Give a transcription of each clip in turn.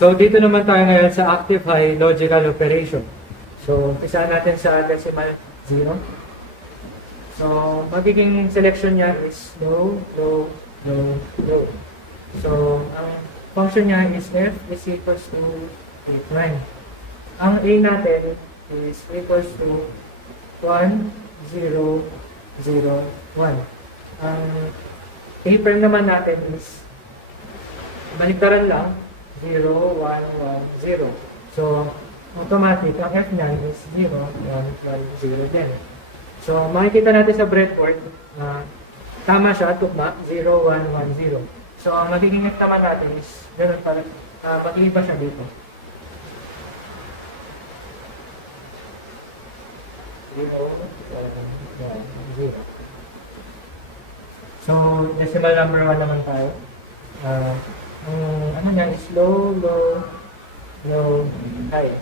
So, dito naman tayo ngayon sa active high logical operation. So, umpisa natin sa decimal 0. So, magiging selection niya is low, low, low, low. So, ang function niya is f is equals to a prime. Ang a natin is equals to 1, 0, 0, 1. Ang a prime naman natin is baliktaran lang, 0, 1, 1, 0. So, automatic, ang f niyan is 0, 1, 1, 0 din. So, makikita natin sa breadboard na tama siya, tugma, 0, 1, 1, 0. So, ang magiging f naman natin is ganoon pala, mag-iiba siya dito. 0, 1, 1, 0. So, decimal number 1 naman tayo. Ano niya is low, low, low, high.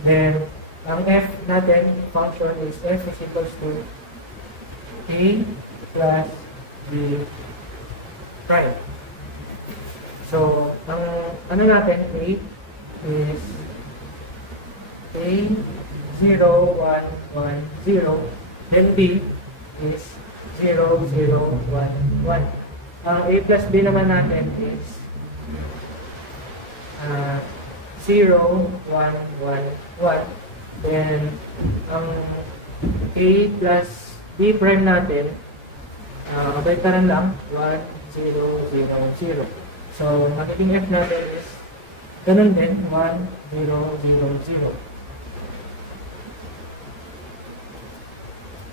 Then, ang f natin, function is f is equals to a plus b prime. So, ang ano natin, a is a 0, 1, 1, 0. Then b is 0, 0, 1, 1. Ang a plus b naman natin is 0, 1, 1, 1. Then, ang a plus b prime natin, kabaliktaran lang, 1, 0, 0, 0. So, magiging f natin is ganun din, 1, 0, 0, 0.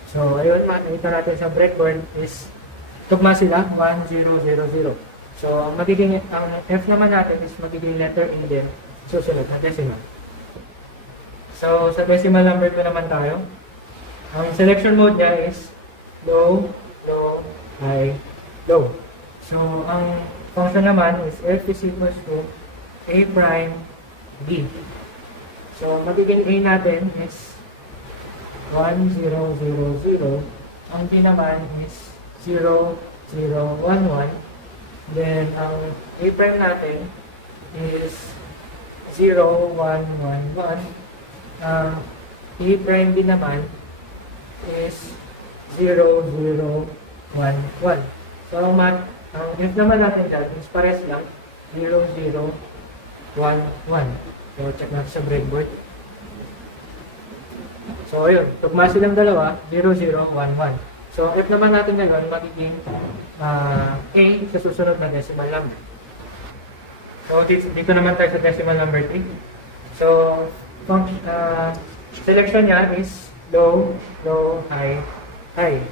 So, ayun, makikita natin sa breadboard is tugma sila, 1, 0, 0, 0. So, ang magiging, ang f naman natin is magiging letter A din, susunod na decimal. So, sa decimal number 2 naman tayo. Ang selection mode niya is low, low, high, low. So, ang function naman is f is equals to a prime b. So, magiging a natin is 1, 0, 0, 0. Ang b naman is 0, 0, 1, 1. Then, ang a prime natin is 0, 1, 1, 1. A prime din naman is 0, 0, 1, 1. So, ang f naman natin dyan is pares lang 0, 0, 1, 1. So, check natin sa breadboard. So, ayun. Tugma silang dalawa, 0, 0, 1, 1. So, f naman natin ngayon magiging a sa susunod na decimal number. So, dito naman tayo sa decimal number 3. So, selection niya is low, low, high, high.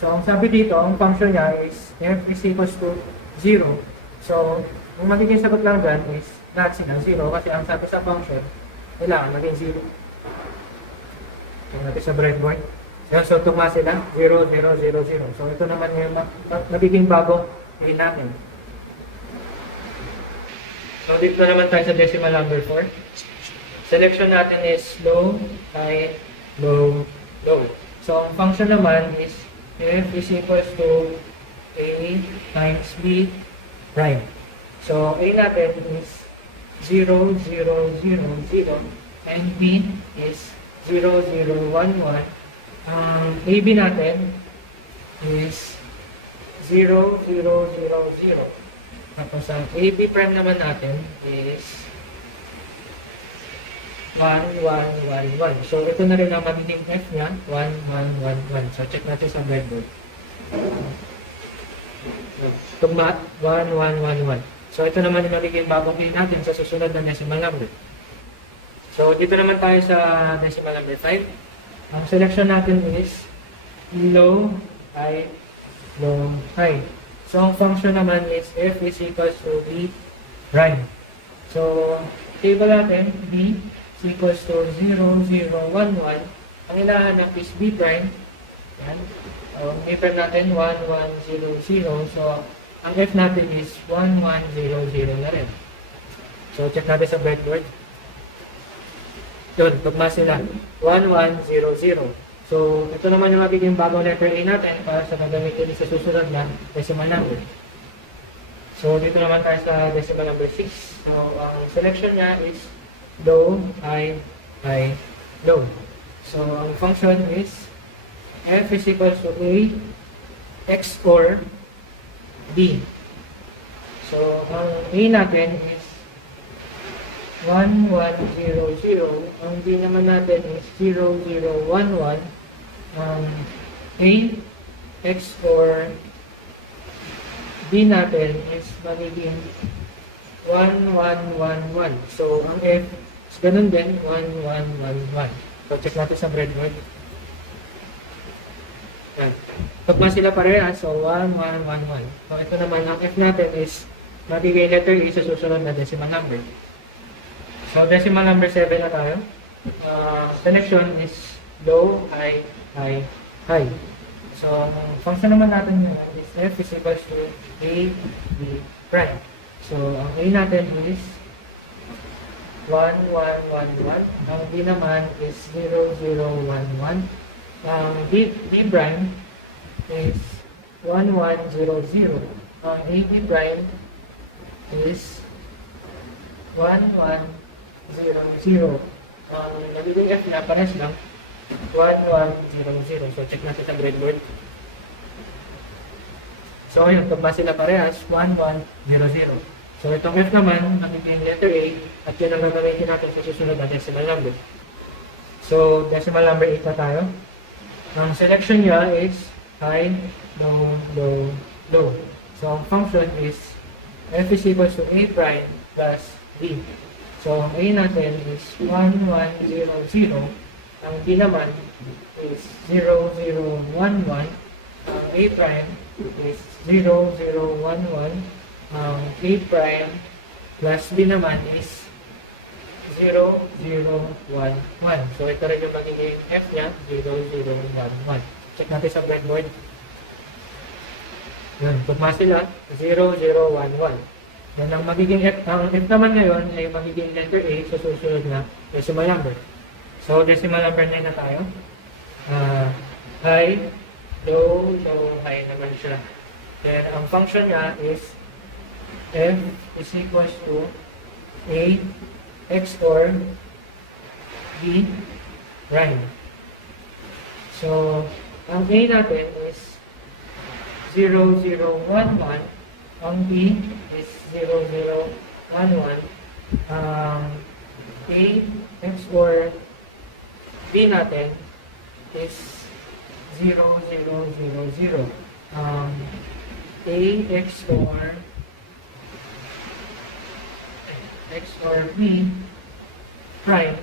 So, ang sabi dito, ang function niya is f is equals to 0. So, ang magiging sagot lang dyan is lahat sila 0 kasi ang sabi sa function, kailangan maging 0. So, natin sa breadboard. So, tugma sila 0, 0, 0, 0. So, ito naman yung magiging bagong a natin. So, dito naman tayo sa decimal number 4. Selection natin is low, high, low, low. So, ang function naman is f is equals to a times b prime. So, a natin is 0, 0, 0, 0. And b is 0, 0, 1, 1. Ang ab natin is 0, 0, 0, 0. Tapos, ang ab prime naman natin is 1, 1, 1, 1. So, ito na rin ang magiging f niya. 1, 1, 1, 1. So, check natin sa breadboard. Tugma, 1, 1, 1, 1. So, ito naman yung magiging bagong a natin sa susunod na decimal number. So, dito naman tayo sa decimal number 5. Ang selection natin is low, high, low, high. So, ang function naman is f is equals to b prime. So, table natin, b equals to 0, 0, 1, 1. Ang hinahanap is b prime. Yan. Ang a prime natin, 1, 1, 0, 0. So, ang f natin is 1, 1, 0, 0 na rin. So, check natin sa breadboard. Yun, tugma sila. 1, 1, 0, 0. So, ito naman yung magiging bagong letter A natin para sa gagamitin sa susunod na decimal number. So, dito naman tayo sa decimal number 6. So, ang selection niya is low, high, high, low. So, ang function is f is equals to a XOR b. So, ang a natin is 1, 1, 0, 0. Ang b naman natin is 0, 0, 1, 1. Ang a XOR b natin is magiging 1, 1, 1, 1. So, ang f is ganun din, 1, 1, 1, 1. So, check natin sa breadboard. Yan. Tugma sila parehas. So, 1, 1, 1, 1. So, ito naman, ang f natin is magiging letter A sa susunod na decimal number. So, decimal number 7 na tayo. Selection is low, high, high, high. So, ang function naman natin yun is f is equals to a, b, prime. So, ang a natin is 1, 1, 1, 1. Ang b naman is 0, 0, 1, 1. Ang b prime is 1, 1, 0, 0. Ang a b prime is 1, 1, 0, 0. Ang nagiging f na pares lang 1, 1, 0, 0. So, check natin sa breadboard. So, ayun, tugma sila parehas, 1, 1, 0, 0. So, itong f naman, magiging letter A, at yun ang gagamitin natin sa susunod na decimal number. So, decimal number 8 na tayo. Ang selection niya is high, low, low, low. So, ang function is f is equals to a prime plus b. So, ang a natin is 1, 1, 0, 0. Ang b naman is 0, 0, 1, 1. Ang a prime is 0, 0, 1, 1. Ang a prime plus b naman is 0, 0, 1, 1. So, ito rin yung magiging f niya, 0, 0, 1, 1. Check natin sa breadboard. Yan, tugma sila, 0, 0, 1, 1. Yan ang magiging f. Ang f naman ngayon ay magiging letter A sa susunod na decimal number. So, decimal number 9 na tayo. High, low, low, high naman siya. Then, ang function niya is f is equals to a XOR b prime. So, ang a natin is 0, 0, 1, 1. Ang b is 0, 0, 1, 1. A XOR b natin is 0, 0, 0, 0. A XOR b prime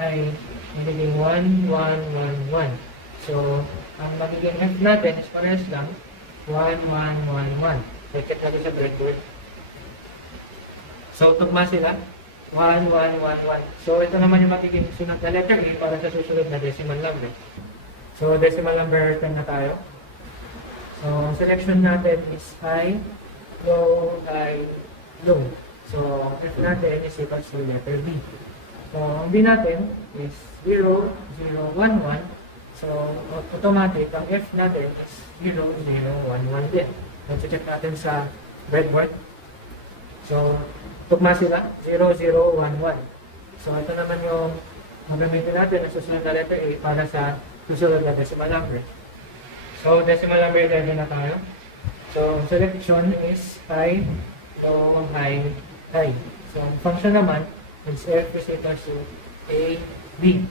ay magiging 1, 1, 1, 1. So, ang magiging f natin is parehas lang 1, 1, 1, 1. So, check natin sa breadboard. So, tugma sila 1, 1, 1, 1. So, ito naman yung magiging sunod na letter A para sa susunod na decimal number. So, decimal number 10 na tayo. So, ang selection natin is high, low, high, low. So, ang f natin is equals to letter B. So, ang B natin is 0, 0, 1, 1. So, automatic, ang f natin is 0, 0, 1, 1 din. So, check natin sa breadboard. So, tugma sila, 0, 0, 1, 1. So, ito naman yung magamitin natin na susunod na letter A para sa susunod na decimal number. So, decimal number 11 na tayo. So, selection is high, low, high, high. So, ang function naman is f is equals to a, b.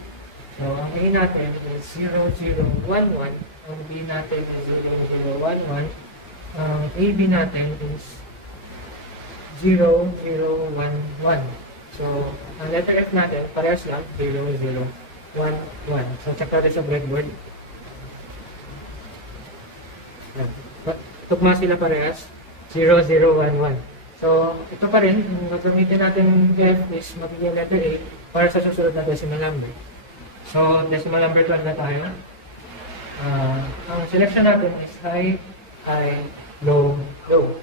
So, ang a natin is 0, 0, 1, 1. Ang b natin is 0, 0, 1, 1. Ang ab natin is 0, 0, 1, 1. So, ang letter F natin, parehas lang, 0, 0, 1, 1. So, check natin sa breadboard. Tugma sila parehas, 0, 0, 1, 1. So, ito pa rin, gagamitin natin F is magiging letter A para sa susunod na decimal number. So, decimal number 12 na tayo. Ang selection natin is high, high, low, low.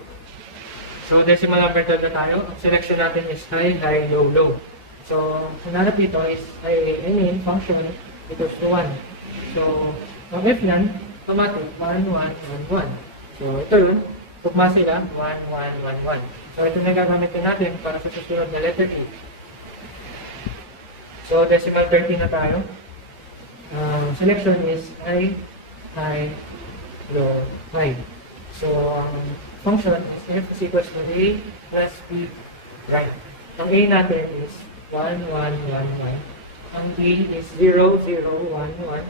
So, decimal number 12 na tayo. Ang selection natin is high, high, low, low. So, sinanap dito is any function equals to 1. So, ang F yan, automatic, 1, 1, 1, 1. So, ito yun. tugma sila, 1, 1, 1, 1. So, ito na gagamitin natin para sa susunod na letter A. So, decimal 30 na tayo. Selection is high, high, low, high. So, ang function is f is equals to a plus b prime. Ang a natin is 1, 1, 1, 1. Ang b is 0, 0, 1, 1.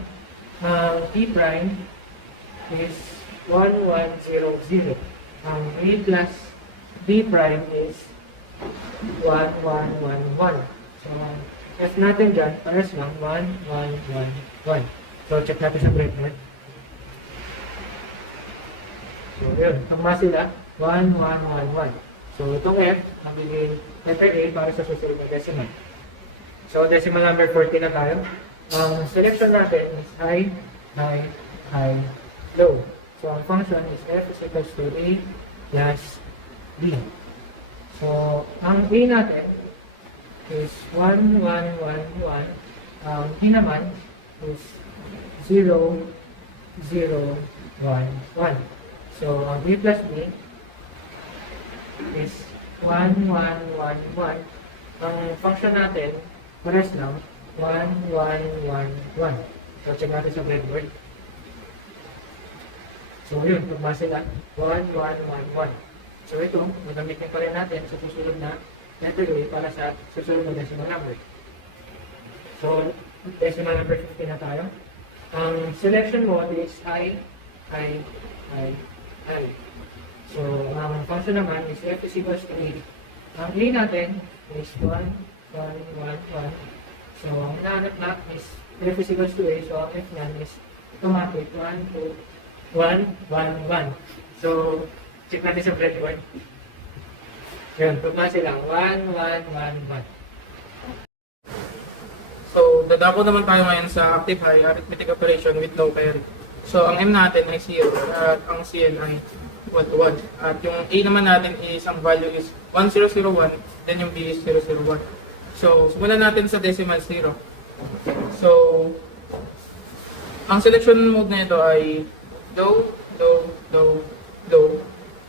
Ang b prime is 1, 1, 0, 0. Ang a plus b prime is 1, 1, 1, 1. So, f natin dyan, pares lang, 1, 1, 1, 1. So, check natin sa breadboard. So, yun. Tugma sila, 1, 1, 1, 1. So, itong f, magiging letter A para sa susunod na decimal. So, decimal number 40 na tayo. Ang selection natin is high, high, high, low. So, ang function is f is equals to a plus b. So, ang a natin is 1, 1, 1, 1. Ang b naman is 0, 0, 1, 1. So, ang b plus b is 1, 1, 1, 1. Ang function natin, pares lang, 1, 1, 1, 1. So, check natin sa breadboard. So, yun, tugma sila, 1, 1, 1, 1. So, ito, magamitin pa rin natin sa susunod na letter A para sa susunod na decimal number. So, decimal number 50 na tayo. Ang selection mode is high, high, high, high. So, ang function naman is f is equals to a. Ang a natin is 1, 1, 1, 1. So, ang hinahanap na is f is equals to a. So, ang f naman is automatic 1, 2, 1, 1, 1. So, check natin sa breadboard. Yun, tugma silang 1, 1, 1, 1. So, dadako naman tayo ngayon sa active high arithmetic operation with low carry. So, ang m natin ay 0 at ang cn ay 1 to 1. At yung a naman natin is, ang value is 1001, then yung b is 001. So, simulan natin sa decimal 0. So, ang selection mode na ito ay low, low, low, low.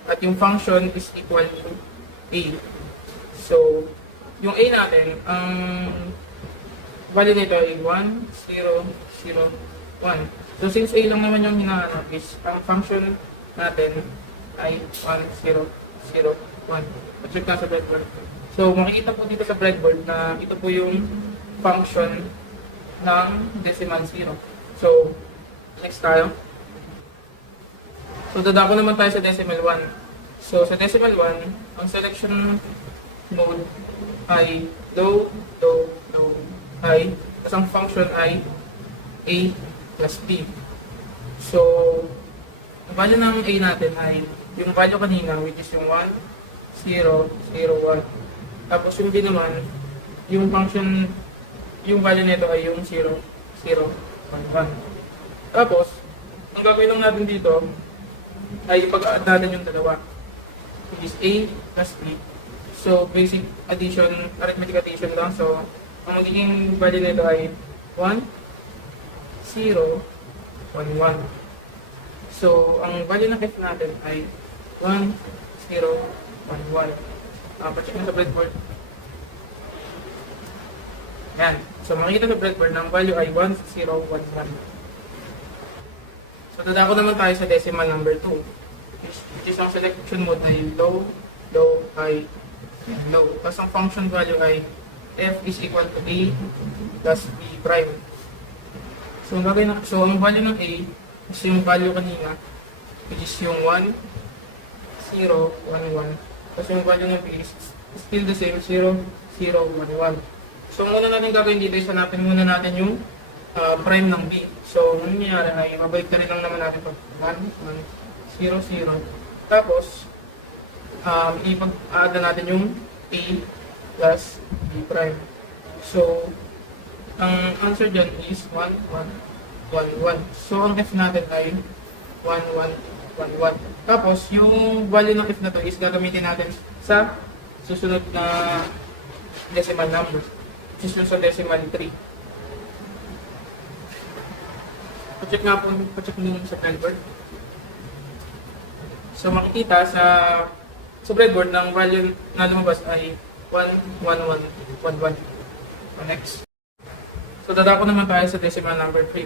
At yung function is equal to a. So, yung a natin, ang value nito ay 1, 0, 0, 1. So, since a lang naman yung hinahanap is, ang function natin ay 1, 0, 0, 1. Check na sa breadboard. So, makikita po dito sa breadboard na ito po yung function ng decimal 0. So, next tayo. So, dadako naman tayo sa decimal 1. So, sa decimal 1, ang selection mode ay low, low, low, high. Tapos ang function ay a plus b. So, ang value ng a natin ay yung value kanina, which is yung 1, 0, 0, 1. Tapos yung b naman, yung function, yung value nito ay yung 0, 0, 1, 1. Tapos, ang gagawin lang natin dito, ay ipag-add natin yung dalawa, which is a plus b. So, basic addition, arithmetic addition lang. So, ang magiging value nito ay 1, 0, 1, 1. So, ang value ng f natin ay 1, 0, 1, 1. Pa-check na sa breadboard. Yan. So, makikita sa breadboard na ang value ay 1, 0, 1, 1. So, dadako naman tayo sa decimal number 2. Which is ang selection mode ay low, low, high, low. Tapos ang function value ay f is equal to a plus b prime. So, ang value ng a is yung value kanina, which is yung 1, 0, 1, 1. Tapos yung value ng b is still the same, 0, 0, 1, 1. So, ang una natin gagawin dito is hanapin muna natin yung prime ng b. So, ang nangyayari ay mabalik na rin lang naman natin pag 1, 1, 0, 0. Tapos, ipag-add natin yung a plus b prime. So, ang answer dyan is 1, 1, 1, 1. So, ang f natin ay 1, 1, 1, 1. Tapos, yung value ng f na to is gagamitin natin sa susunod na decimal number, which is sa decimal 3. Pacheck nga po, pacheck nyo sa breadboard. So makikita sa breadboard ng value na lumabas ay 1, 1, 1, 1, 1. So next. So dadako naman tayo sa decimal number 3.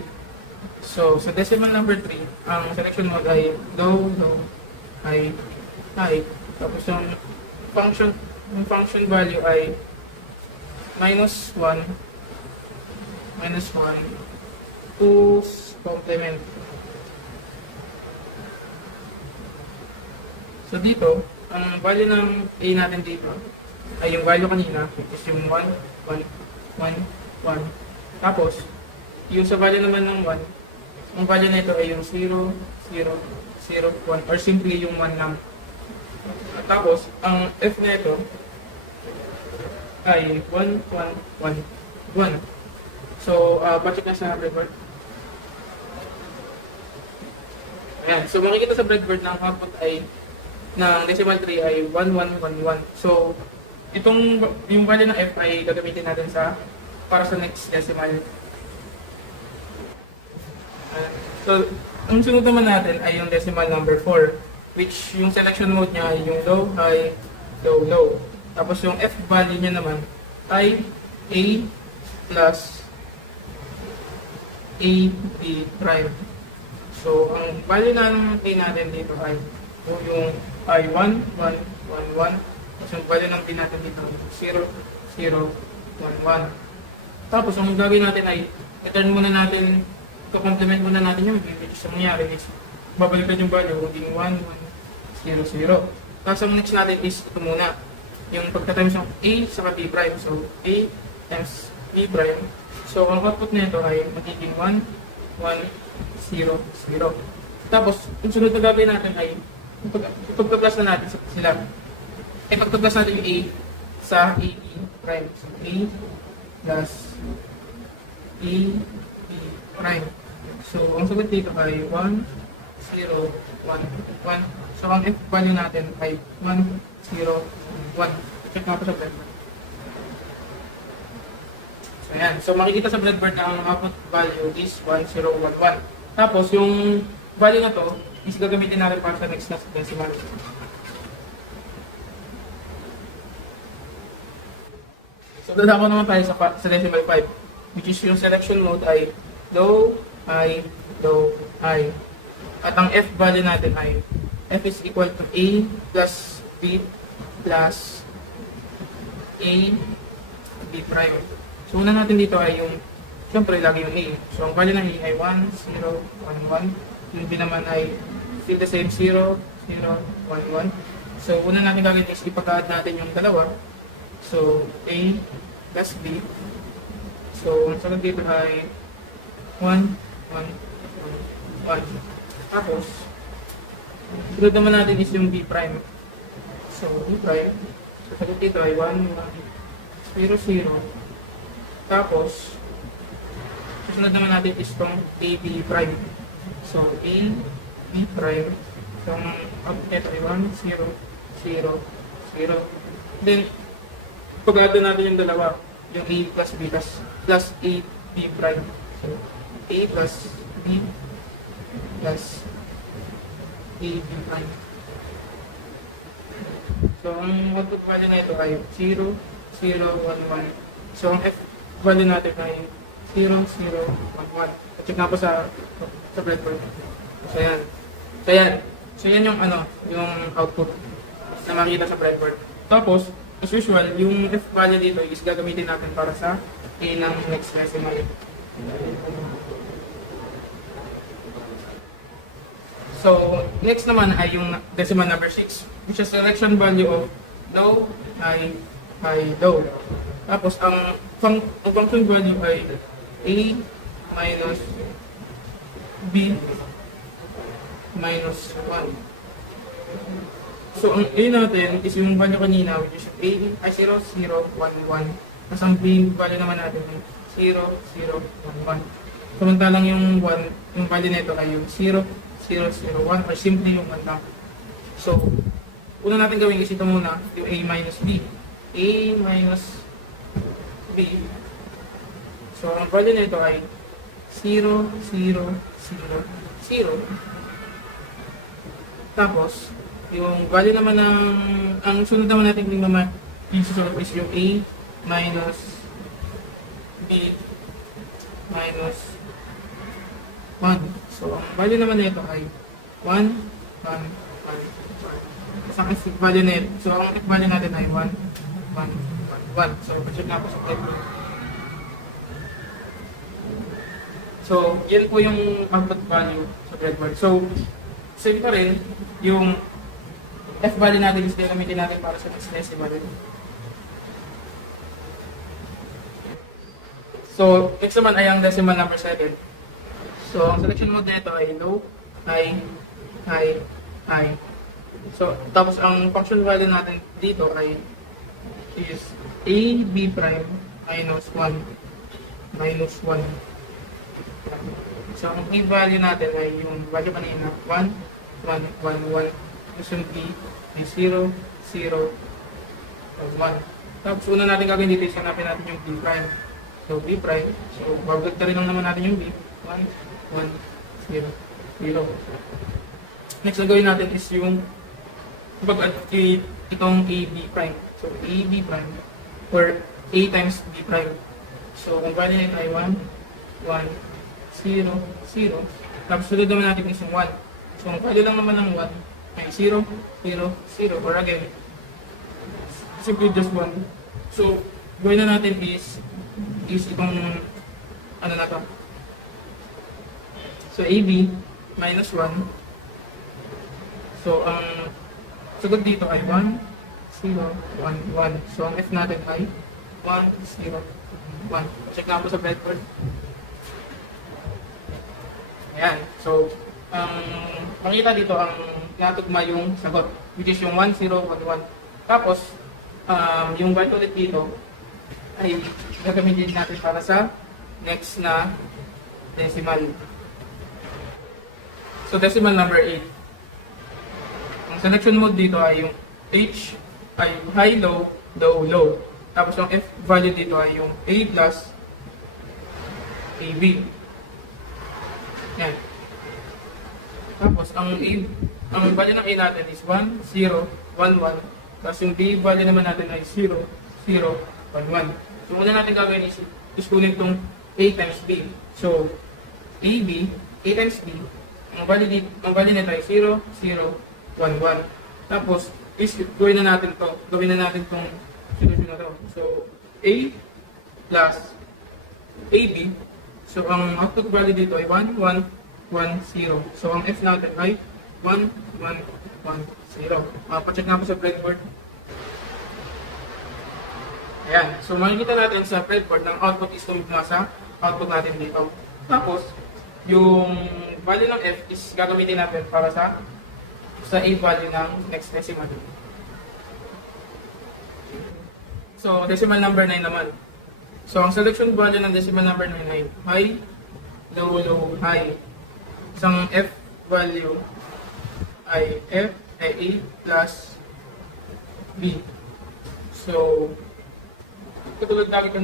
So sa decimal number 3, ang selection mode ay low, low, high, high. Tapos yung function value ay minus 1, 2's complement. So dito, ang value ng A natin dito ay yung value kanina, which is yung 1, 1, 1, 1. Tapos, yung sa value naman ng 1, ang value na ito ay yung 0, 0, 0, 1, or simply yung 1 lang. At tapos, ang F na ito ay 1, 1, 1, 1. So, pacheck na sa breadboard. Ayan. So, makikita sa breadboard na ang output ay ng decimal 3 ay 1111. So, yung value ng F ay gagamitin natin para sa next decimal. So, ang sunod naman natin ay yung decimal number 4, which yung selection mode niya ay yung low, high, low, low. Tapos yung F value niya naman ay A plus A, B prime. So, ang value ng A natin dito ay yung ay 1, 1, 1, 1. Tapos yung value ng B natin dito ay 0, 0, 1, 1. Tapos ang gagawin natin ay i-turn muna natin, i-complement muna natin yung B, which is ang nangyari is babalikan yung value, maging 1, 1, 0, 0. Tapos ang next natin is ito muna, yung pagka-times ng A sa B prime. So A times B prime. So ang output nito ay magiging 1, 1, 0, 0. Tapos yung sunod na gagawin natin ay ipag-plus na natin sila. Ipag-plus natin yung A sa A, B prime. So A plus A, B prime. So ang sagot dito ay 1, 0, 1, 1. So ang F value natin ay 1, 0, 1. Check nga po sa breadboard. So ayan. So makikita sa breadboard na ang output value is 1, 0, 1, 1. Tapos yung value na to is gagamitin natin para sa next na decimal. So dadako naman tayo sa decimal 5, which is yung selection mode ay low, high, low, high. At ang F value natin ay F is equal to A plus B plus A B prime. So una natin dito ay yung, siyempre lagi yung A. So ang value ng A ay 1, 0, 1, 1. Yung B naman ay still the same, 0, 0, 1, 1. So una natin gagawin is ipag-add natin yung dalawa. So A plus B. So ang sagot dito ay 1, 1, 1, 1. Tapos, sunod naman natin is yung B prime. So B prime, so sagot dito ay 1, 1, 0, 0. Tapos, susunod naman natin is itong AB prime. So A, B prime. So ang output nito ay 1, 0, 0, 0. Then, pag-add natin yung dalawa, yung A plus B plus A, B prime. So, A plus B plus A, B prime. So, ang output value na ito ay 0, 0, 1, 1. So, ang F value natin ay 0, 0, 1, 1. Check nga po sa breadboard. So, yan. So, yan. So, yan yung yung output na makikita sa breadboard. Tapos, as usual, yung F value dito is gagamitin natin para sa A ng next decimal. So, next naman ay yung decimal number 6, which is selection value of low, high, high, low. Tapos, ang function value ay A minus B minus 1. So, ang A natin is yung value kanina, which is A ay 0, 0, 1, 1. Tapos ang B value naman natin ay 0, 0, 1, 1. Samantalang yung 1, yung value nito ay yung 0, 0, 0, 1, or simply yung 1 lang. So, una natin gawin is ito muna, yung A minus B. A minus B. So, ang value nito ay 0, 0, 0, 0. Tapos, Yung value naman ng, ang sunod naman natin yung naman, yung susunod is yung A minus B minus 1. So, ang value naman nito ay 1, 1, 1, 1. Sa value nito, so ang value natin ay 1, 1, 1, 1. So, check na po sa table. So, yan po yung output value sa breadboard. So, same pa rin, yung F value natin is gagamitin natin para sa next decimal. So, next naman ay ang decimal number 7. So, ang selection mode nito ay low, high, high, high. So, tapos ang function value natin dito ay is a b prime minus 1 minus 1. So, ang a value natin ay yung value kanina 1, 1, 1, 1. Tapos yung b ay 0, 0, 1. Tapos una natin gagawin dito is hanapin natin yung b prime. So, b prime. So, babagtarin lang naman natin yung b. 1, 1, 0, 0. Next na gawin natin is yung itong AB prime. So, AB prime or A times B prime. So, kung value nito ay 1, 1, 0, 0. Tapos sunod naman natin is yung 1. So, kung value lang naman ng 1 ay 0, 0, 0. Or again, simply just 1. So, gawin na natin is itong ano na to. So, AB minus 1. So, ang sagot dito ay 1, 0, 1, 1. So, ang F natin ay 1, 0, 1. Check lang po sa breadboard. Ayan. So, ang makita dito, ang natugma yung sagot, which is yung 1, 0, 1, 1. Tapos, yung value ulit dito ay gagamitin natin para sa next na decimal. So, decimal number 8. Ang selection mode dito ay yung H ay high, low, low, low. Tapos yung F value dito ay yung A plus AB. Yan. Tapos ang value ng A natin is 1, 0, 1, 1. Tapos yung B value naman natin ay 0, 0, 1, 1. So, muna natin gagawin is kunin itong A times B. So, AB, A times B, ang value nito ay 0, 0, 1, 1. Tapos, gawin na natin itong solution na to. So, A plus AB. So, ang output value dito ay 1, 1, 1, 0. So, ang F natin ay 1, 1, 1, 0. Pacheck na po sa breadboard. Ayan. So, makikita natin sa breadboard ng output is tumigma sa output natin dito. Tapos, yung value ng F is gagamitin natin para sa A value ng next decimal. So, decimal number 9 naman. So, ang selection value ng decimal number 9 ay high, low, low, high. Isang F value ay A plus B. So, katulad lagi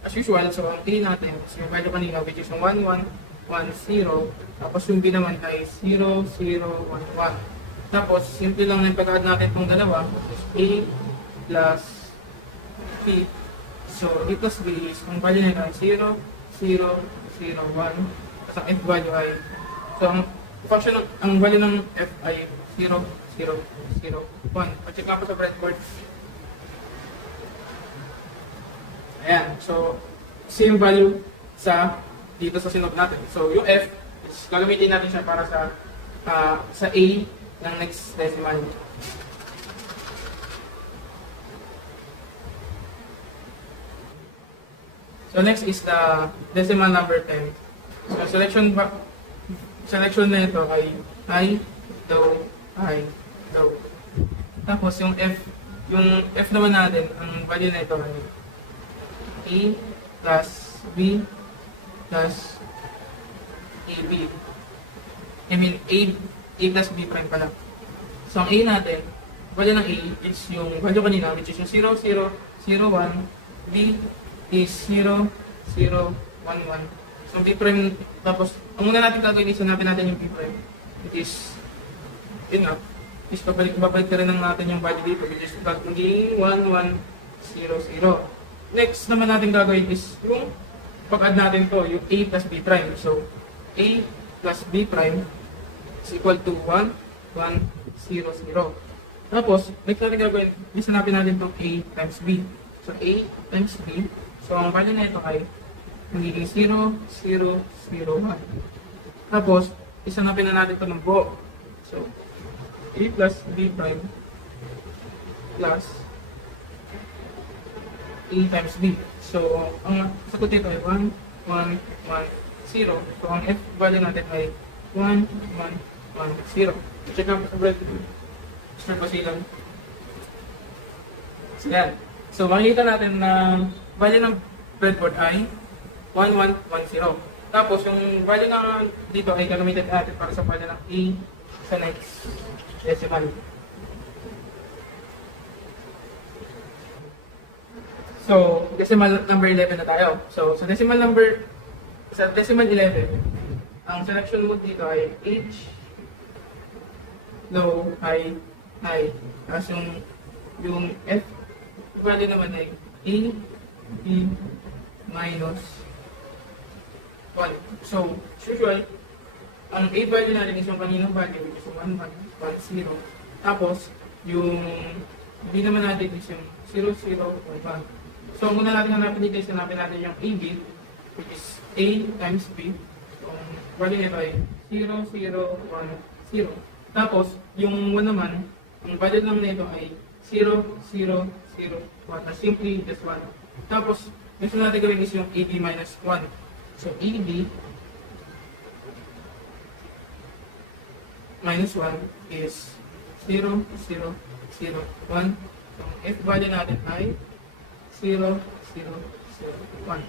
as usual, so ang A natin is yung value kanina which is yung 1, 1, 1, 0. Tapos yung B naman ay 0, 0, 1, 1. Tapos, simple lang na ipag-add natin itong dalawa, which is A plus B. So, A plus B is, ang value nito ay 0, 0, 0, 1. Tapos ang F value ay, so ang function, ang value ng F ay 0, 0, 0, 1. Pacheck lang po sa breadboard. Ayan. So, same value dito sa sinod natin. So, yung F is gagamitin natin siya para sa A ng next decimal. So, next is the decimal number 10. So, selection na ito ay high, low, high, low. Tapos, yung F naman natin, ang value na ito ay A plus B plus AB. I mean, A plus B prime pala. So, ang A natin, value ng A is yung value kanina, which is yung 0, 0, 0, 1. B is 0, 0, 1, 1. So, B prime, tapos, ang muna natin gagawin is hanapin natin yung B prime. It is, yun nga, is babalik ka rin ng natin yung value dito, which is magiging 1100. Next naman natin gagawin is yung pag-add natin to, yung a plus b prime. So, a plus b prime is equal to 1100. Tapos, next natin gagawin, isanapin natin itong a times b. So, a times b. So, ang value na ito ay magiging 0, 0, 0, 1. Tapos, isanapin na natin ito ng buo. So, a plus b prime plus a times b. So, ang sagot dito ay 1, 1, 1, 0. So, ang f value natin ay 1, 1, 1, 0. Check natin sa bread. Start pa silang. So, yan. So, makikita natin na value ng breadboard ay 1, 1, 1, 0. Tapos, yung value na dito ay gagamitin natin para sa value ng a sa next decimal. So, decimal number 11 na tayo. So, sa decimal 11, ang selection mode dito ay H, low, high, high. Tapos yung F value naman ay A, B, minus 1. So, usual, ang A value natin is yung kaninang value, which is 1, 1, 1, 0. Tapos, yung B naman natin is yung 0, 0, 1. So, ang muna natin hanapin dito is hanapin natin yung AB, which is A times B. So, ang value nito ay 0, 0, 1, 0. Tapos, yung 1 naman, ang value naman nito ay 0, 0, 0, 1. Simply just 1. Tapos, gusto natin gawin is yung AB minus 1. So, AB minus 1 is 0, 0, 0, 1. So, ang F value natin ay 0, 0, 0, 1.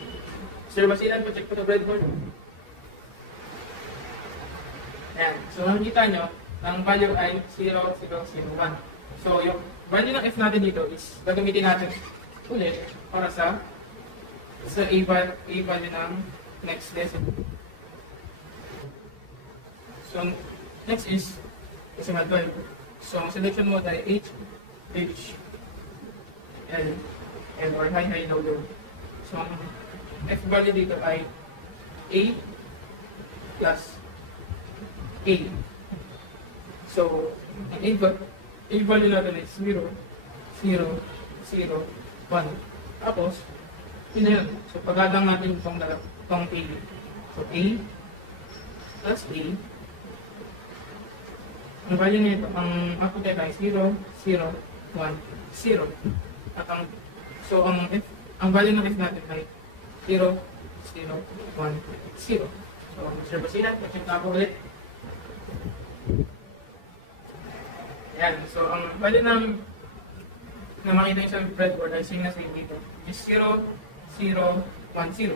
Sir Basilan, pa-check po sa breadboard. Ayan. So, makikita nyo, ang value ay 0, 0, 0, 1. So, yung value ng F natin dito is gagamitin natin ulit para sa A value ng next decimal. So, next is decimal 12. So, ang selection mode ay H, H, L, L or high, high, low, low. So, ang F value dito ay A plus A. So, ang A value natin is 0, 0, 0, 1. Tapos, yun na yun. So, pagkadang natin itong A. So, A plus A. Ang value nito, ang output nito ay 0, 0, 1, 0. At ang value ng F natin ay 0, 0, 1, 0. So, Mr. Basilan, check na ako ulit. Ayan. So, ang value na makita nyo sa breadboard ay same na same dito. Is 0, 0, 1, 0.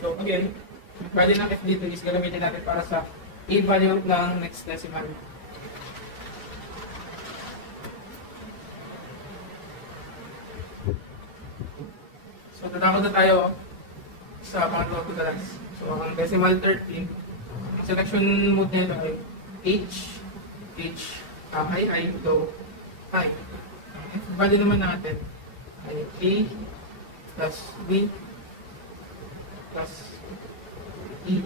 So, again, ang value ng F dito is gagamitin natin para sa A value ng next decimal. So, tatapos na tayo sa pangatlong tolerance. So, ang decimal 13, ang selection mode nito ay H, high, high, low, high. Ang F value naman natin ay A plus B plus E.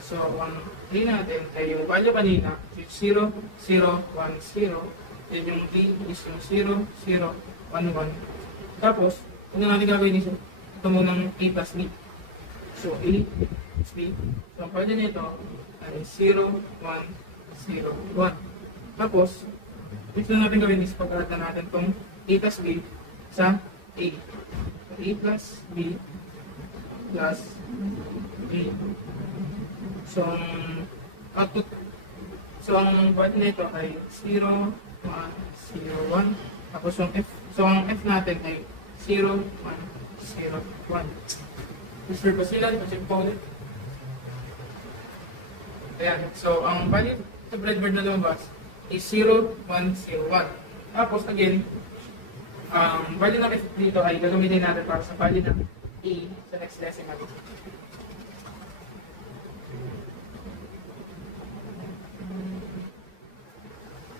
So, ang A natin ay yung value kanina, which is 0, 0, 1, 0. Then yung B is yung 0, 0, 1, 1. Tapos, kung natin gagawin is ito munang A plus B. So, A plus B. So, ang value nito ay 0, 1, 0, 1. Tapos, next na natin gawin is pag-add na natin itong A plus B sa A. So, A plus B plus A. So, ang output, ang value nito ay 0, 1, 0, 1. Tapos, ang F natin ay 0, 1, 0, 1. Mr. Basilan, pa-check po ulit. Ayan. So, ang value sa breadboard na lumabas is 0, 1, 0, 1. Tapos, again, ang value ng F dito ay gagamitin natin para sa value ng A sa next decimal.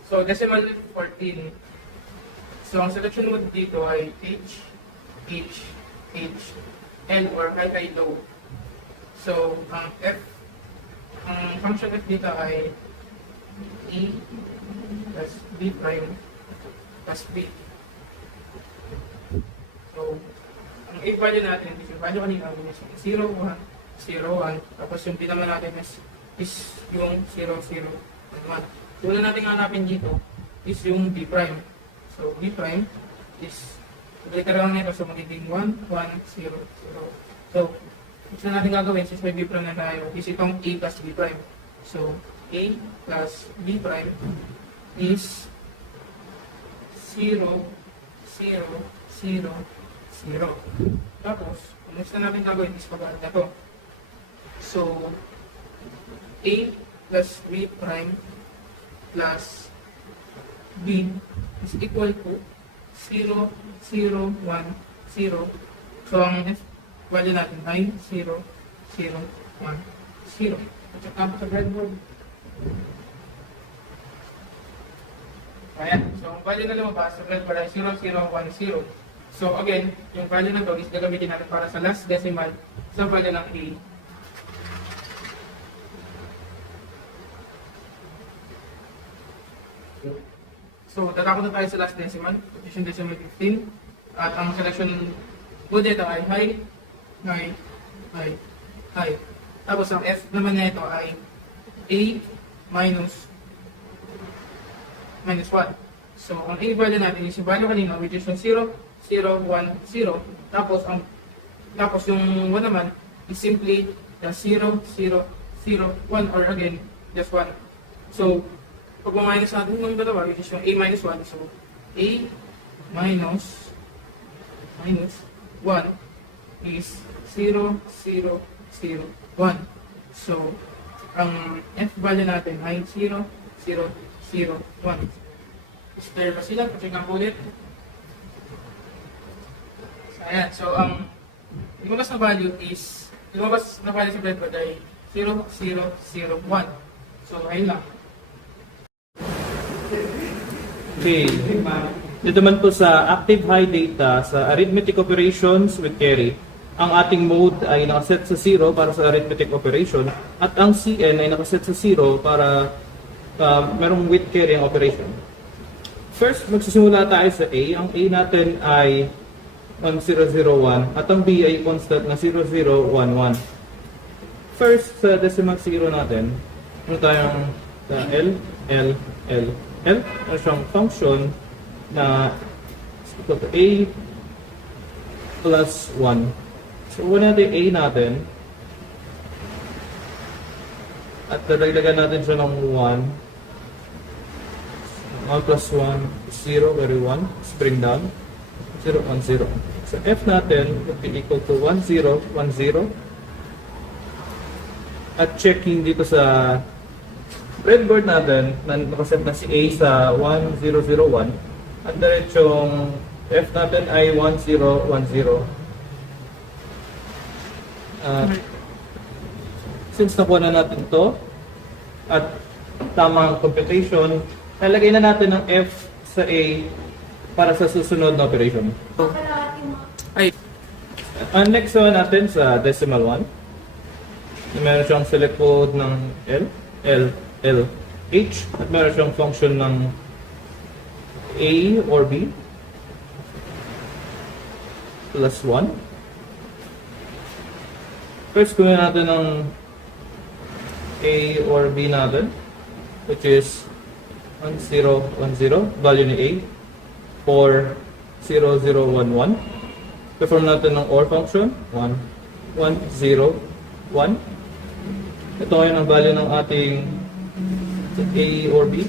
So, decimal 14. So, ang selection mode dito ay H, L or high, low. So, ang function F dito ay A plus B prime plus B. So, ang A value natin, yung value kanina is 0, 1, 0, 1. Tapos yung B naman natin is yung 0, 0, 1, 1. So, una natin hanapin dito is yung B prime. So, B prime is literal nito. So, magiging 1, 1, 0, 0. So, gusto natin gagawin since may B prime na tayo is itong A plus B prime. So, A plus B prime is 0, 0, 0, 0. Tapos, kung gusto natin gagawin is pag-add na to. So, A plus B prime plus B is equal to 0, 0, 1, 0. So, ang F value natin ay 0, 0, 1, 0. At saka sa breadboard. Ayan. So, ang value na lumabas sa breadboard ay 0, 0, 1, 0. So, again, yung value na to is gagamitin natin para sa last decimal sa value ng A. So, tatapos na tayo sa last decimal, position decimal 15. At ang selection mode dito ay high, high, high, high. Tapos ang F naman nito ay A minus 1. So, ang A value natin is yung value kanina, which is yung 0, 0, 1, 0. Tapos yung 1 naman is simply the 0, 0, 0, 1 or again, just 1. So, pag minus natin yung dalawa, which is yung A minus 1, so A minus 1 is 0, 0, 0, 1. So, ang F value natin ay 0, 0, 0, 1. Clear ba sila? Check ang ulit. So, ayan. So, ang lumabas na value sa breadboard ay 0, 0, 0, 1. So, ayun lang. Okay. Dito naman po sa active high data, sa arithmetic operations with carry, ang ating mode ay nakaset sa 0 para sa arithmetic operation at ang CN ay nakaset sa 0 para merong with carry ang operation. First, magsisimula tayo sa A. Ang A natin ay 1001 at ang B ay constant na 0011. First, sa decimal 0 natin, ano tayong L, L, L, L. Ano siyang function na equal to A plus 1. So, una natin A natin. At dadagdagan natin siya ng 1. 1 plus 1 is 0, very 1. Let's bring down 0, 1, 0. So, F natin would be equal to 1, 0, 1, 0. At checking dito sa breadboard natin, nakaset na si A sa 1001 at diretsong F natin ay 1010. Since nakuha na natin to at tamang computation, nalagay na natin ang F sa A para sa susunod na operation. Ay, Ang next one natin sa decimal 1, meron siyang select code ng L, L, L, H at meron siyang function ng A or B plus 1. First, kunin natin ng A or B natin, which is 1010, value ni A, or 0011. Perform natin ng OR function, 1, 1, 0, 1. Ito ngayon ang value ng ating A or B.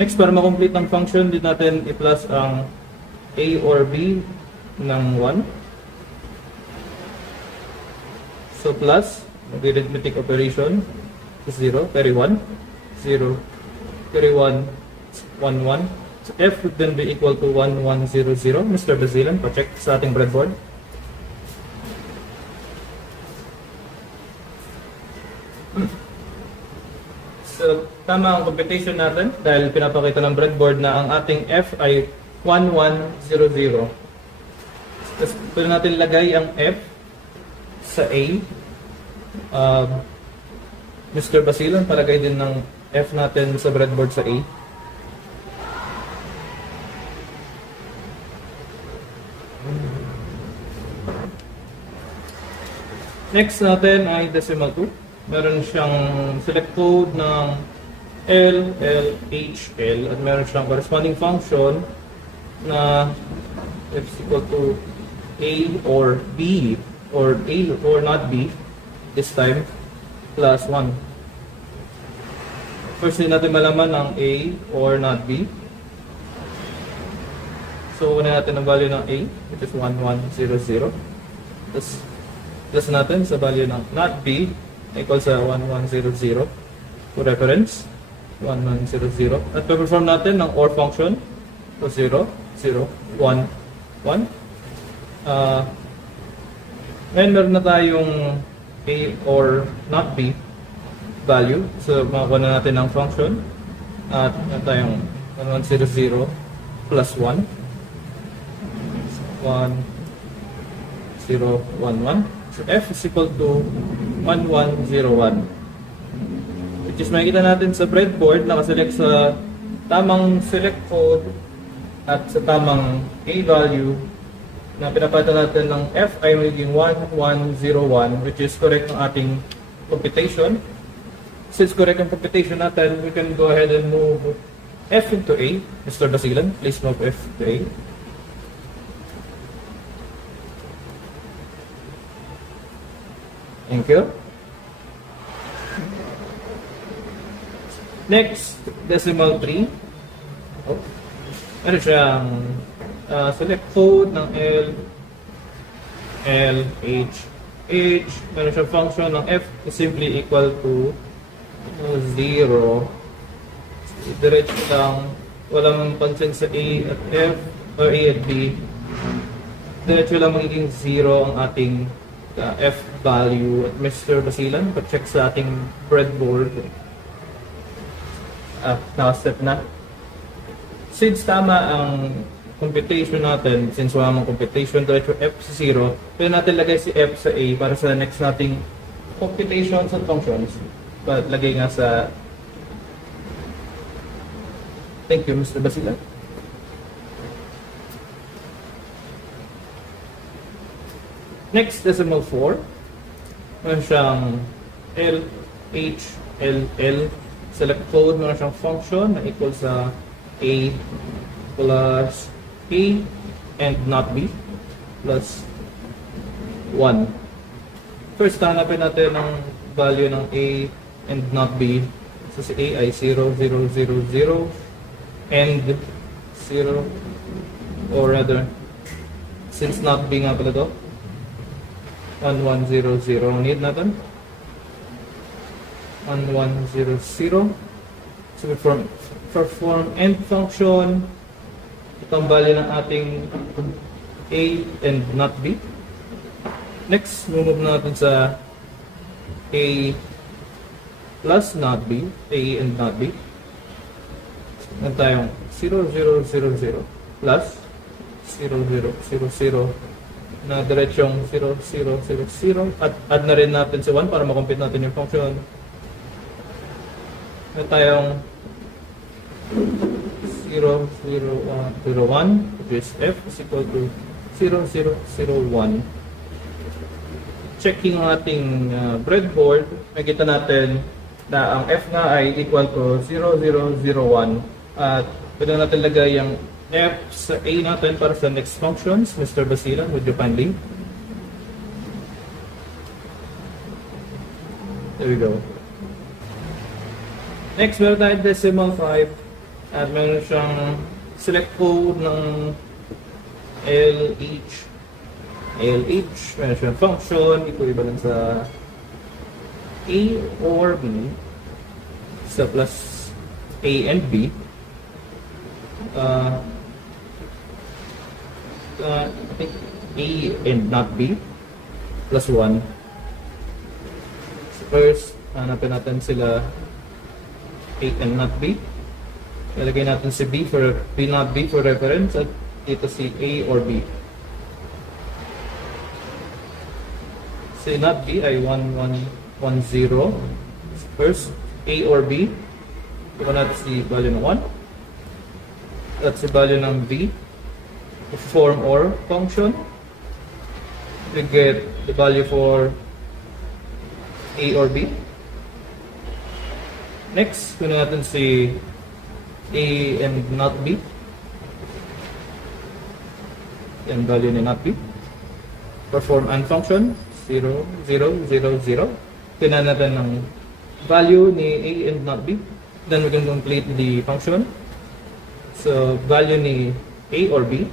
Next, para makomplete ang function, dito natin i-plus ang A or B ng 1. So, plus, mag-arithmetic operation is 0, carry 1, 0, carry 1, 1, 1. So, F would then be equal to 1, 1, 0, 0. Mr. Basilan, pa-check sa ating breadboard. So, tama ang computation natin dahil pinapakita ng breadboard na ang ating F ay 1100. Tapos pwede natin lagay ang F sa A. Mr. Basilan, palagay din ng F natin sa breadboard sa A. Next natin ay decimal 2. Meron siyang select code ng L, L, H, L at meron siyang corresponding function na F is equal to A or B or A or not B this time plus 1. First din natin malaman ang A or not B. So una natin ang value ng A which is 1100. Tapos plus natin sa value ng not B equal sa 1100 for reference 1100 at perform natin ng OR function so 0, 0, 1, 1 ngayon meron na tayong A or not B value so makakuha na natin ang function at meron tayong 1100 plus 1 1, 0, 1, 1. So F is equal to 1101 which is makikita natin sa breadboard nakaselect sa tamang select code at sa tamang A value na pinapalitan natin ng F ay magiging 1101 which is correct ng ating computation. Since correct ang computation natin, we can go ahead and move F into A. Mr. Basilan, please move F to A. Thank you. Next, decimal 3. Oh. Ano siyang select code ng L, L, H, H. Meron siyang function ng F is simply equal to 0. Diretso lang. Walang pansin sa A at F or A at B. Diretso lang magiging 0 ang ating F value at Mr. Basilan, pa-check sa ating breadboard. Naka-step na. Since tama ang computation natin, since wala mong computation, diretso F sa 0, pwede natin lagay si F sa A para sa next nating computations at functions. But lagay nga sa... Thank you, Mr. Basilan. Next, decimal 4. Meron siyang L, H, L, L. Select code, meron siyang function na equal sa A plus A and not B plus 1. First, hanapin natin ang value ng A and not B. So, si A ay 0, 0, 0, 0 and 0 or rather, since not B nga pala to, 1100 ang need natin. 1100. So we perform end function. Ito ang value ng ating A and not B. Next, move natin sa A plus not B. A and not B. Meron tayong 0000 plus 0000 na diretsyong 0, 0, 0, 0 at add na rin natin si 1 para makompute natin yung function. Meron tayong 0, 0, 0, 1 which is F is equal to 0, 0, 0, 1. Checking ang ating breadboard, makikita natin na ang F nga ay equal to 0, 0, 0, 1 at pwede natin lagay ang F sa A natin para sa next functions. Mr. Basilan, would you kindly? There we go. Next, meron tayo decimal 5 at meron siyang select code ng LH. LH, meron siyang function equivalent sa A or B sa plus A and B. I think A and not B plus 1. So first, hanapin natin sila A and not B. Ilagay natin si B not B for reference at dito si A or B. Si not B ay 1, 1, 1, 0. First, A or B. Ito natin si value ng 1. At si value ng B. Form or function. We get the value for A or B. Next, kunin natin si A and not B. Yan value ni not B. Perform and function 0, 0, 0, 0. Kunin natin ng value ni A and not B. Then we can complete the function. So value ni A or B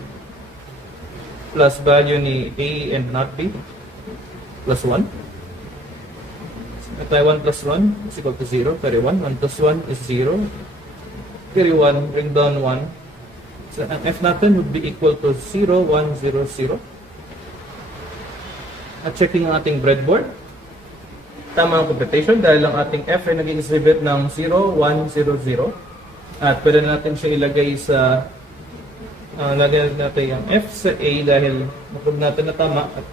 plus value ni A and not B plus 1. At 1 plus 1 is equal to 0. Carry 1. 1 plus 1 is 0. Carry 1. Bring down 1. So ang F natin would be equal to 0, 1, 0, 0. At checking ang ating breadboard. Tama ang computation dahil ang ating F ay nag-exhibit ng 0, 1, 0, 0. At pwede natin siya ilagay sa lagyan natin yung F sa A dahil naprove natin na tama. At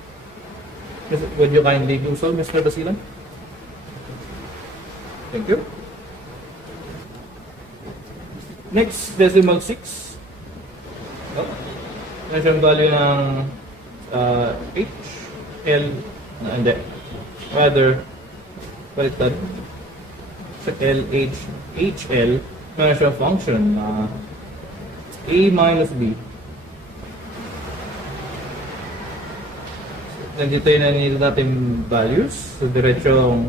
would you kindly do so, Mr. Basilan? Thank you. Next, decimal 6. Ano siyang value ng H, L, hindi. Rather, baliktad. Sa L, H, H, L, meron siyang function na A minus B. Nandito yung nanilid natin values. So, diretsong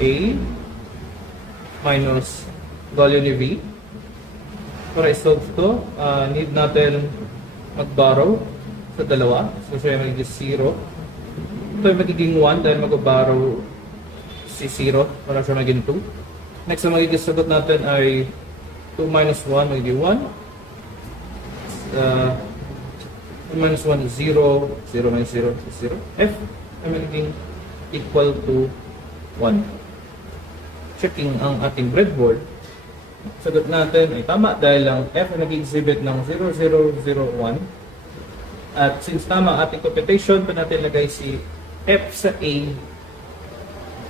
A minus value ni V. Para i-solve to, need natin mag-borrow sa dalawa. So, siya yung magiging 0. Ito yung magiging 1 dahil mag-borrow si 0 para siya magiging 2. Next, ang magiging sagot natin ay 2 minus 1 magiging 1. 2 minus 1 is 0. 0 minus 0 is 0. F ay magiging equal to 1. Checking ang ating breadboard. Sagot natin ay tama dahil ang F ay nag-exhibit ng 0, 0, 0, 1. At since tama ating computation, pa natin lagay si F sa A.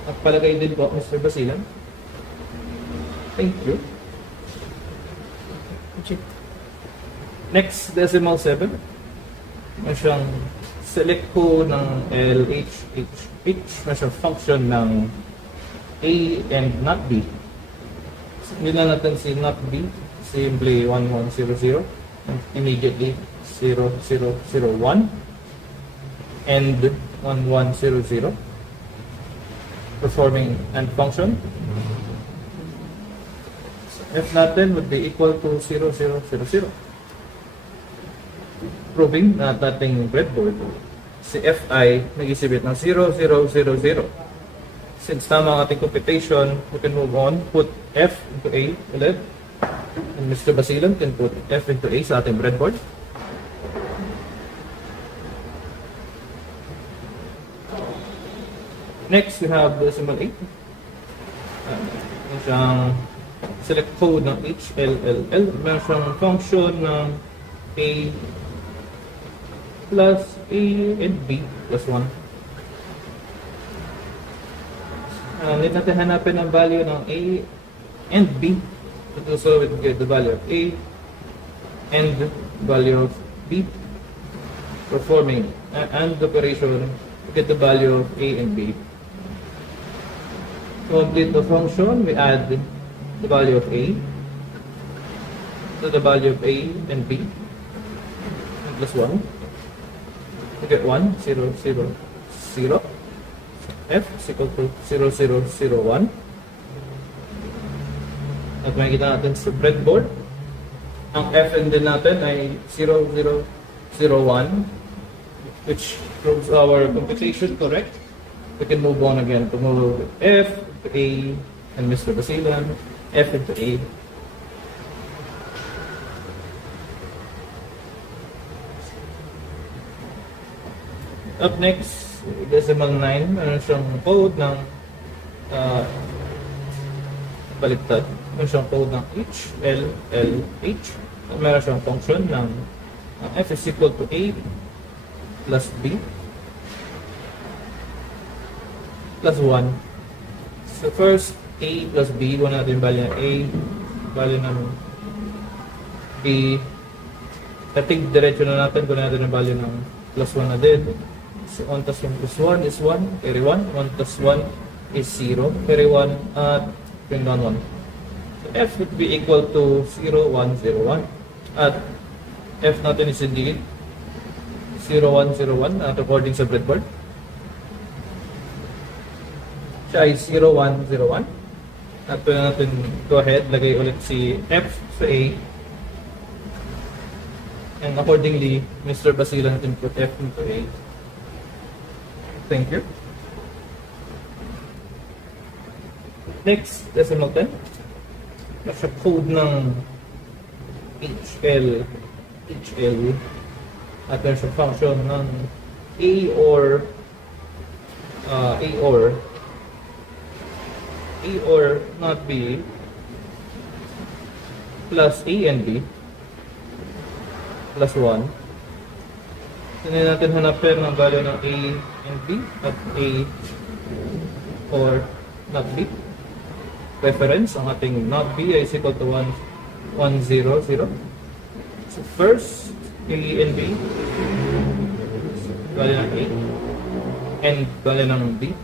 At palagay din po, Mr. Basilan. Thank you. Next, decimal 7. May siyang select ko ng L, H, H, H. May siyang function ng A and not B. Yun na natin si not B. Simply 1, 1, 0, 0. And immediately 0, 0, 0, 1. And 1, 1, 0, 0. Performing AND function. F natin would be equal to 0, 0, 0, 0. Proving na ating breadboard, si Fi nag-exhibit ng 0, 0, 0, 0. Since tama ang ating computation, we can move on, put F into A ulit. And Mr. Basilan can put F into A sa ating breadboard. Next, we have decimal 8. Meron siyang select code ng H, L, L, L. Meron siyang function ng A plus A and B plus 1. Need natin hanapin ang value ng A and B. So we get the value of A and value of B. Performing AND operation, we get the value of A and B. To complete the function, we add the value of A to the value of A and B plus 1. We get 1, 0, 0, 0. F is equal to 0, 0, 0, 1. At makikita natin sa breadboard, ang F din natin ay 0, 0, 0, 1, which proves our computation correct. We can move on again to move F to A and Mr. Basilan, F into A. Up next, decimal 9, meron siyang code ng baliktad. Meron siyang code ng H, L, L, H. At meron siyang function ng F is equal to A plus B plus 1. So first, A plus B, kuha natin value ng A, value ng B. Katig diretso na natin, kuha natin ang value ng plus 1 na din. So 1 plus 1 plus 1 is 1, carry 1. 1 plus 1 is 0, carry 1 at bring down 1. So F would be equal to 0, 1, 0, 1. At F natin is indeed 0, 1, 0, 1 at according sa breadboard. Siya ay 0, 1, 0, 1. At pwede natin go ahead, lagay ulit si F sa A. And accordingly, Mr. Basila natin put F into A. Thank you. Next, decimal 10. Nasa code ng HL. At meron siya function ng A or not B plus A and B plus 1. Hindi natin hanapin ang value ng A and B at A or not B. Reference, ang ating not B is equal to 1, 1, 0, 0. So first, A and B, value ng A, and value ng B.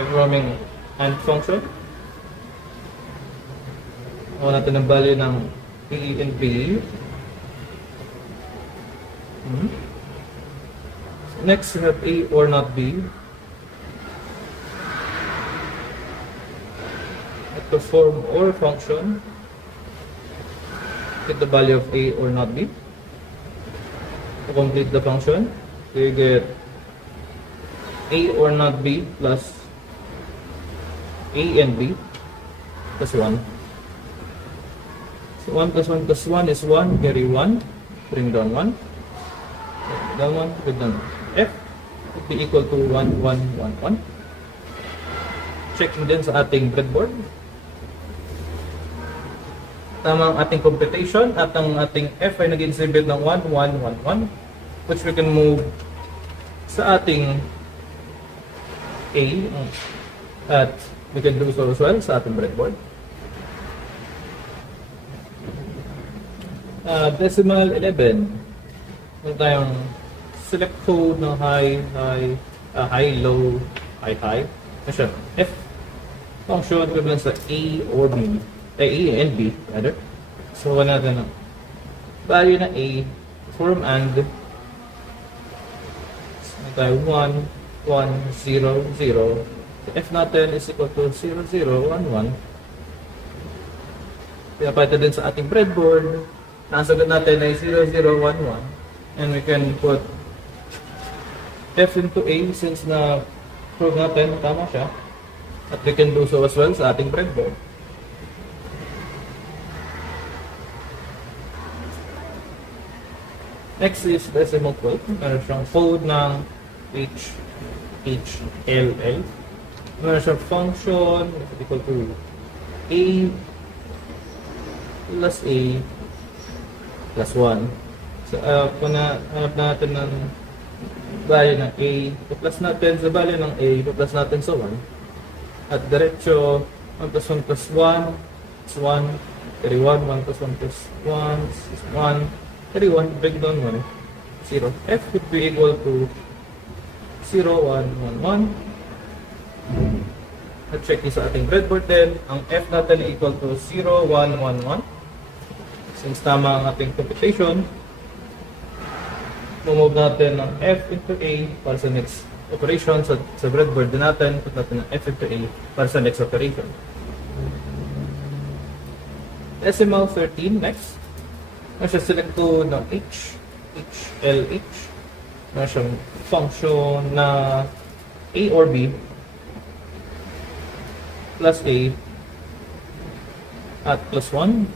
Everything AND function. Kuha natin ang value ng A and B. Next, we have A or not B. At to form OR function, get the value of A or not B. To complete the function, you get A or not B plus A and B plus 1. So 1 plus 1 plus 1 is 1, carry 1, bring down 1. Down 1, bring down F would be equal to 1, 1, 1, 1. Checking din sa ating breadboard. Tama ang ating computation at ang ating F ay nag-exhibit ng 1, 1, 1, 1, which we can move sa ating A at we can do so as well sa ating breadboard. Decimal 11. Meron tayong select code ng high, low, high. Ano siya? F function equivalent sa A or B. A and B, rather. So, wala natin ang value na A, form AND. So, tayo 1, 1, 0, 0. So, F natin is equal to 0, 0, 1, 1. Pinapalitan din sa ating breadboard. Ang sagot natin ay 0, 0, 1, 1. And we can put F into A since na prove natin tama siya. At we can do so as well sa ating breadboard. Next is decimal 12. Meron siyang code ng HLL. Meron siyang function equal to A plus A plus 1. So, kung hanap natin ng value ng A, plus natin sa value ng A, plus natin sa 1. At diretso, 1 plus 1 plus 1 is 1. Carry 1, 1 plus 1 plus 1 is 1. Carry 1, break down 1, 0. F would be equal to 0, 1, 1, 1. At check sa ating breadboard din. Ang F natin ay equal to 0, 1, 1, 1. Since tama ang ating computation, move natin ng F into A para sa next operation. Sa breadboard din natin, put natin ng F into A para sa next operation. Decimal 13 next. Nasa select to ng HLH. Nasa function na A or B plus A at plus 1.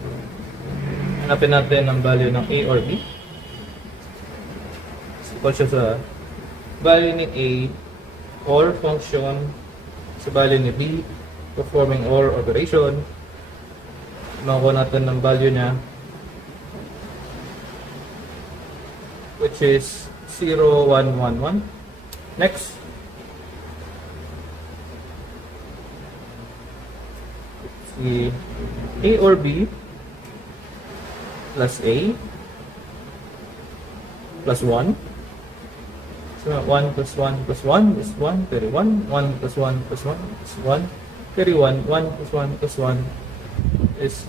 Hanapin natin ang value ng A or B. Equal siya sa value ni A or function sa value ni B performing OR operation. Makuha natin ng value niya, which is 0, 1, 1, 1. Next. See, A or B plus A plus 1. So 1 plus 1 plus 1 is 1, carry 1. 1 plus 1 plus 1 is 1, carry 1. 1 plus 1 plus 1 is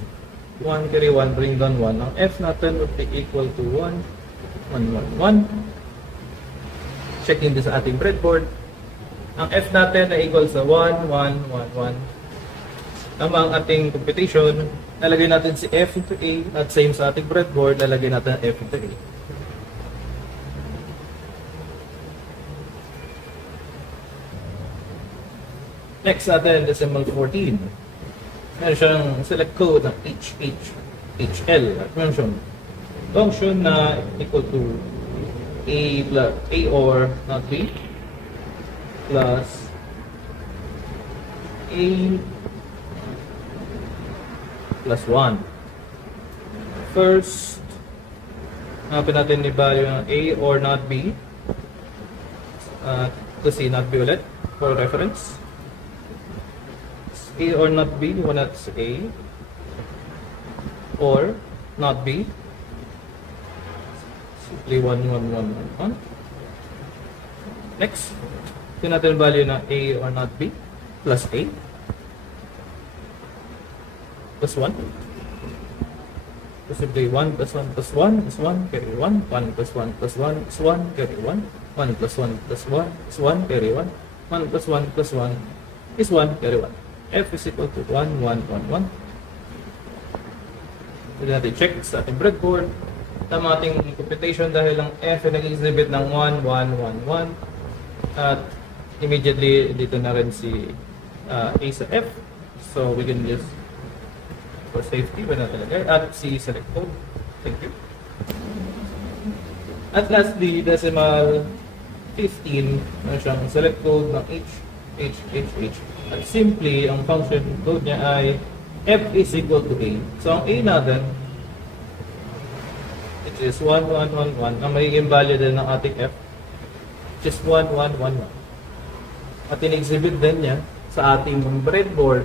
1, carry 1, bring down 1. Ang F natin would be equal to 1, 1, 1, 1. Checking this sa ating breadboard. Ang F natin ay equal sa 1, 1, 1, 1. Tama ang ating computation. Lalagay natin si F into A at same sa ating breadboard, lalagay natin F into A. Next natin, decimal 14. Meron siyang select code ng HL. At meron siyang function na equal to A plus A or not B plus A plus 1. First, hanapin natin ni value ng A or not B. To see not B ulit for reference. A or not B, one that's A or not B. Simply 1, 1, 1, 1, 1. Next, ito natin value na A or not B plus A plus 1. So simply 1 plus 1 plus 1 is 1, carry 1. 1 plus 1 plus 1 is 1, carry 1. 1 plus 1 plus 1 is 1, carry 1. 1 plus 1 plus 1 is 1, carry 1. F is equal to 1, 1, 1, 1. Pwede natin check sa ating breadboard. Tama ating computation dahil ang F ay nag-exhibit ng 1, 1, 1, 1. At immediately dito na rin si A sa F. So we can just, for safety, wala talaga. At C select code. Thank you. At lastly, decimal 15. Meron siyang select code ng H. At simply, ang function code niya ay F is equal to A. So, ang A natin, which is 1, 1, 1, 1. Ang magiging value din ng ating F, which is 1, 1, 1, 1. At in-exhibit din niya sa ating breadboard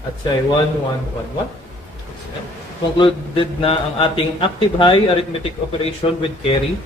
at siya ay 1, 1, 1, 1. Concluded na ang ating active high arithmetic operation with carry.